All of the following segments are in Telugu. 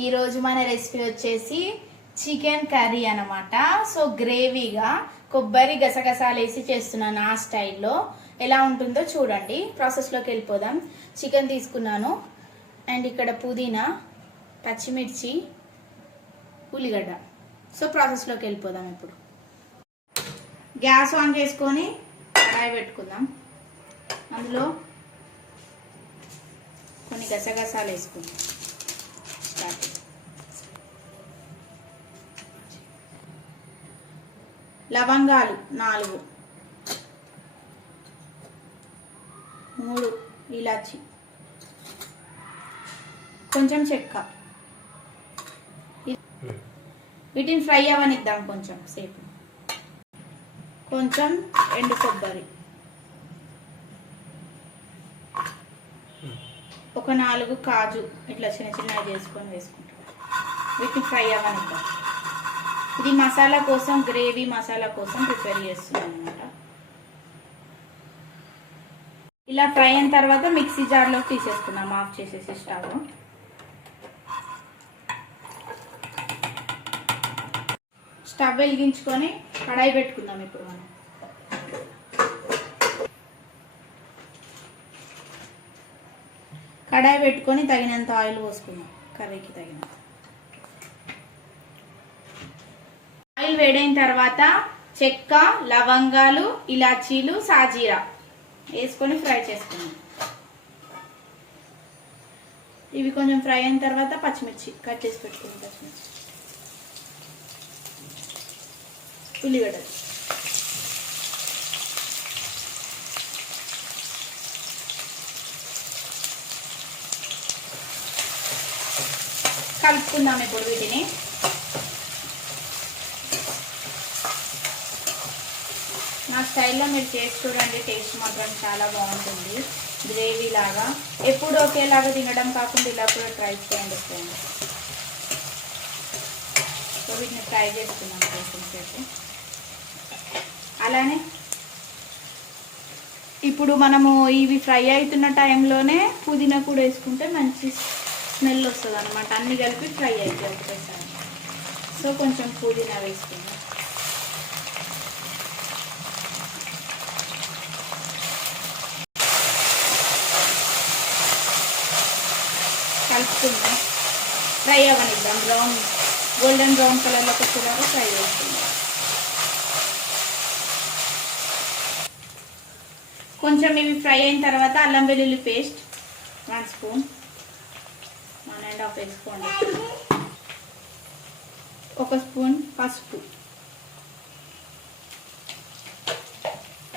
ఈరోజు మన రెసిపీ వచ్చేసి చికెన్ కర్రీ అనమాట సో గ్రేవీగా కొబ్బరి గసగసాలు వేసి చేస్తున్నాను ఆ స్టైల్లో ఎలా ఉంటుందో చూడండి. ప్రాసెస్లోకి వెళ్ళిపోదాం. చికెన్ తీసుకున్నాను. అండ్ ఇక్కడ పుదీనా పచ్చిమిర్చి ఉల్లిగడ్డ. సో ప్రాసెస్లోకి వెళ్ళిపోదాం ఇప్పుడు. గ్యాస్ ఆన్ చేసుకొని కడాయి పెట్టుకుందాం. అందులో కొన్ని గసగసాలు వేసుకుందాం లవంగాలు నాలుగు. మూడు ఇలాచి. కొంచెం చెక్క. వీటిని ఫ్రై అవనిద్దాం కొంచెం సేపు. కొంచెం ఎండు కొబ్బరి. ఒక నాలుగు కాజు ఇట్లా చిన్న చిన్నవి చేసుకొని వేసుకుంటాం. వీటిని ఫ్రై అవనిద్దాం. ఇది మసాలా కోసం గ్రేవీ మసాలా కోసం ప్రిపేర్ చేస్తున్నాను అనమాట ఇలా ఫ్రై అయిన తర్వాత మిక్సీ జార్లో తీసేసుకున్నాం ఆఫ్ చేసేసి స్టవ్. స్టవ్ వెలిగించుకొని కడాయి పెట్టుకుందాం ఇప్పుడు మనం. కడాయి పెట్టుకొని తగినంత ఆయిల్ పోసుకుందాం. కర్రీకి తగినంత. ఆయిల్ వేడైన తర్వాత చెక్క లవంగాలు ఇలాచీలు సాజీరా వేసుకొని ఫ్రై చేసుకున్నాం ఇవి కొంచెం ఫ్రై అయిన తర్వాత పచ్చిమిర్చి కట్ చేసి పెట్టుకుని పచ్చిమిర్చి. ఉల్లిగడ్డలు కలుపుకుందాం ఇప్పుడు వీటిని. నా స్టైల్లో మీరు చేసి చూడండి టేస్ట్ మాత్రం చాలా బాగుంటుంది. గ్రేవీ లాగా. ఎప్పుడు ఒకేలాగా తినడం కాకుండా ఇలా కూడా ట్రై చేయండి ఫ్రెండ్స్. సో వీటిని ట్రై చేసుకున్నాం కొంచెం సేపు. అలానే ఇప్పుడు మనము ఇవి ఫ్రై అవుతున్న టైంలోనే పుదీనా కూడా వేసుకుంటే మంచి స్మెల్ వస్తుంది అనమాట అన్ని కలిపి ఫ్రై అవుతాయి ఒకటేసారి సో కొంచెం పుదీనా వేసుకుందాం. కలుపుకుందాం. ఫ్రై అవ్వనిద్దాం. బ్రౌన్ గోల్డెన్ బ్రౌన్ కలర్లోకి వచ్చేలాగా ఫ్రై చేసుకుందాం. కొంచెం ఇవి ఫ్రై అయిన తర్వాత అల్లం వెల్లుల్లి paste one spoon. One and half వేసుకోండి. ఒక స్పూన్ పసుపు.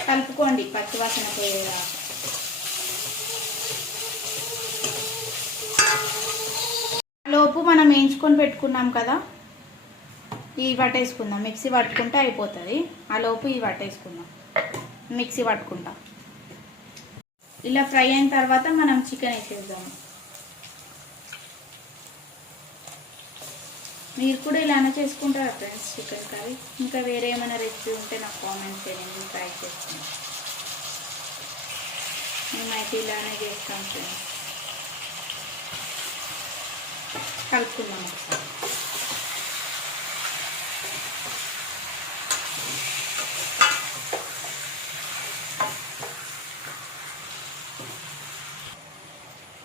కలుపుకోండి. పచ్చివాసన పోయేదాకా లోపు మనం వేయించుకొని పెట్టుకున్నాం కదా ఇవి పట్టేసుకుందాం. మిక్సీ పట్టుకుంటే అయిపోతుంది. ఆ లోపు ఇవి పట్టేసుకుందాం. మిక్సీ పట్టుకుంటాం. ఇలా ఫ్రై అయిన తర్వాత మనం చికెన్ వేసేద్దాం. మీరు కూడా ఇలానే చేసుకుంటారా ఫ్రెండ్స్ చికెన్ కర్రీ? ఇంకా వేరే ఏమైనా రెసిపీ ఉంటే నాకు కామెంట్ చేయండి. ట్రై చేస్తాను. మేమైతే ఇలానే చేస్తాం ఫ్రెండ్స్. కలుపుకుందాం ఒకసారి.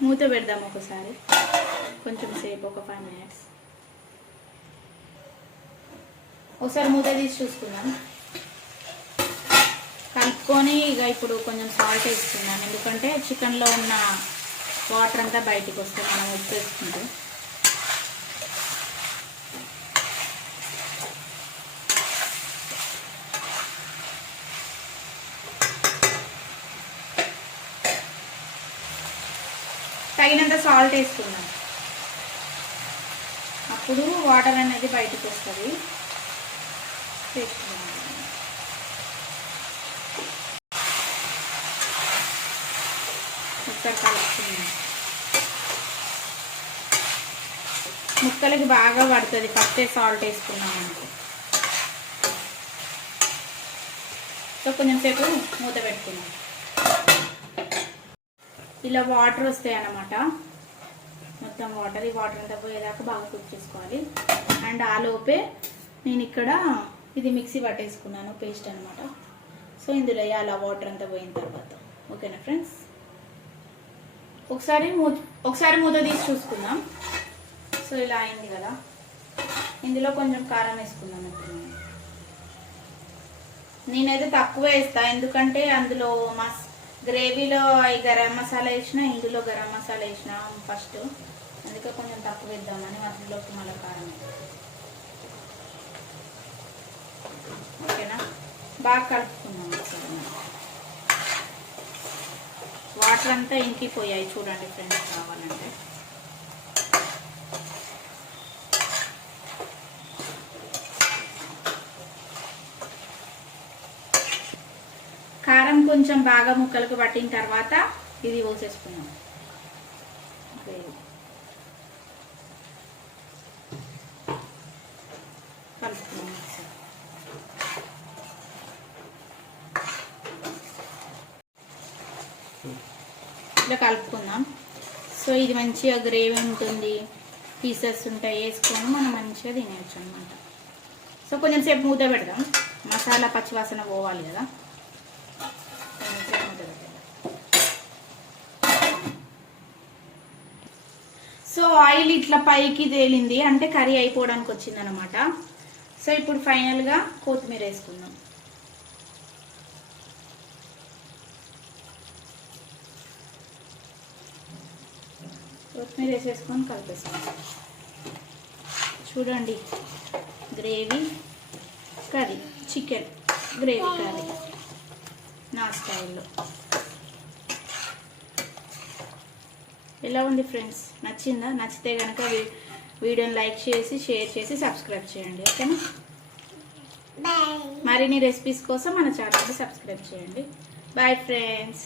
మూత పెడదాం ఒకసారి. కొంచెం సేపు ఒక ఫైవ్ మినిట్స్ ఒకసారి మూత తీసి చూసుకుందాం. కలుపుకొని ఇక ఇప్పుడు కొంచెం సాల్ట్ వేసుకున్నాను ఎందుకంటే చికెన్లో ఉన్న వాటర్ అంతా బయటకు వస్తే మనం ఉప్పు వేసుకుంటే. తగినంత సాల్ట్ వేసుకున్నాం అప్పుడు వాటర్ అనేది బయటకు వస్తుంది. వేసుకున్నాం ఒకసారి కలుపుకున్నాం ముక్కలకి బాగా పడుతుంది. ఫస్టే సాల్ట్ వేసుకున్నాం అనుకో సో కొంచెం సేపు మూత పెట్టుకున్నాం ఇలా వాటర్ వస్తాయి అన్నమాట. మొత్తం వాటర్ ఈ వాటర్ అంతా పోయేదాకా బాగా కుక్ చేసుకోవాలి. అండ్ ఆ లోపే నేను ఇక్కడ ఇది మిక్సీ పట్టేసుకున్నాను పేస్ట్ అనమాట సో ఇందులో వేయాలి వాటర్ అంతా పోయిన తర్వాత. ఓకేనా ఫ్రెండ్స్? ఒకసారి మూ ఒకసారి మూత తీసి చూసుకుందాం. సో ఇలా అయింది కదా. ఇందులో కొంచెం కారం వేసుకుందాం ఇప్పుడు నేనైతే తక్కువ వేస్తా ఎందుకంటే అందులో మస్ గ్రేవీలో గరం మసాలా వేసిన ఇందులో గరం మసాలా వేసిన ఫస్ట్ అందుకే కొంచెం తక్కువ వేద్దామని అందులోకి మళ్ళీ కారం ఓకేనా? బాగా కలుపుకుందాం వాటర్ అంతా ఇంకిపోయాయి చూడండి ఫ్రెండ్స్ కావాలంటే కారం కొంచెం బాగా ముక్కలకు పట్టిన తర్వాత ఇది పోసేసుకున్నాం కలుపుకున్నాం ఇట్లా కలుపుకుందాం. సో ఇది మంచిగా గ్రేవీ ఉంటుంది. పీసెస్ ఉంటాయి వేసుకొని మనం మంచిగా తినేయచ్చు అనమాట సో కొంచెం సేపు మూత పెడదాం. మసాలా పచ్చివాసన పోవాలి కదా కొంచెం సేపు మూత పెట్టేద్దాం. సో ఆయిల్ ఇట్లా పైకి తేలింది. అంటే కర్రీ అయిపోవడానికి వచ్చింది అనమాట సో ఇప్పుడు ఫైనల్గా కొత్తిమీర వేసుకుందాం. కొత్తిమీర వేసేసుకొని కలిపేసుకుందాం చూడండి gravy curry chicken gravy curry నా స్టైల్లో. ఎలా ఉంది ఫ్రెండ్స్? నచ్చిందా? నచ్చితే కనుక వీడియోని లైక్ చేసి షేర్ చేసి సబ్స్క్రైబ్ చేయండి. ఓకేనా. మరిన్ని రెసిపీస్ కోసం మన ఛానల్ని సబ్స్క్రైబ్ చేయండి. Bye friends.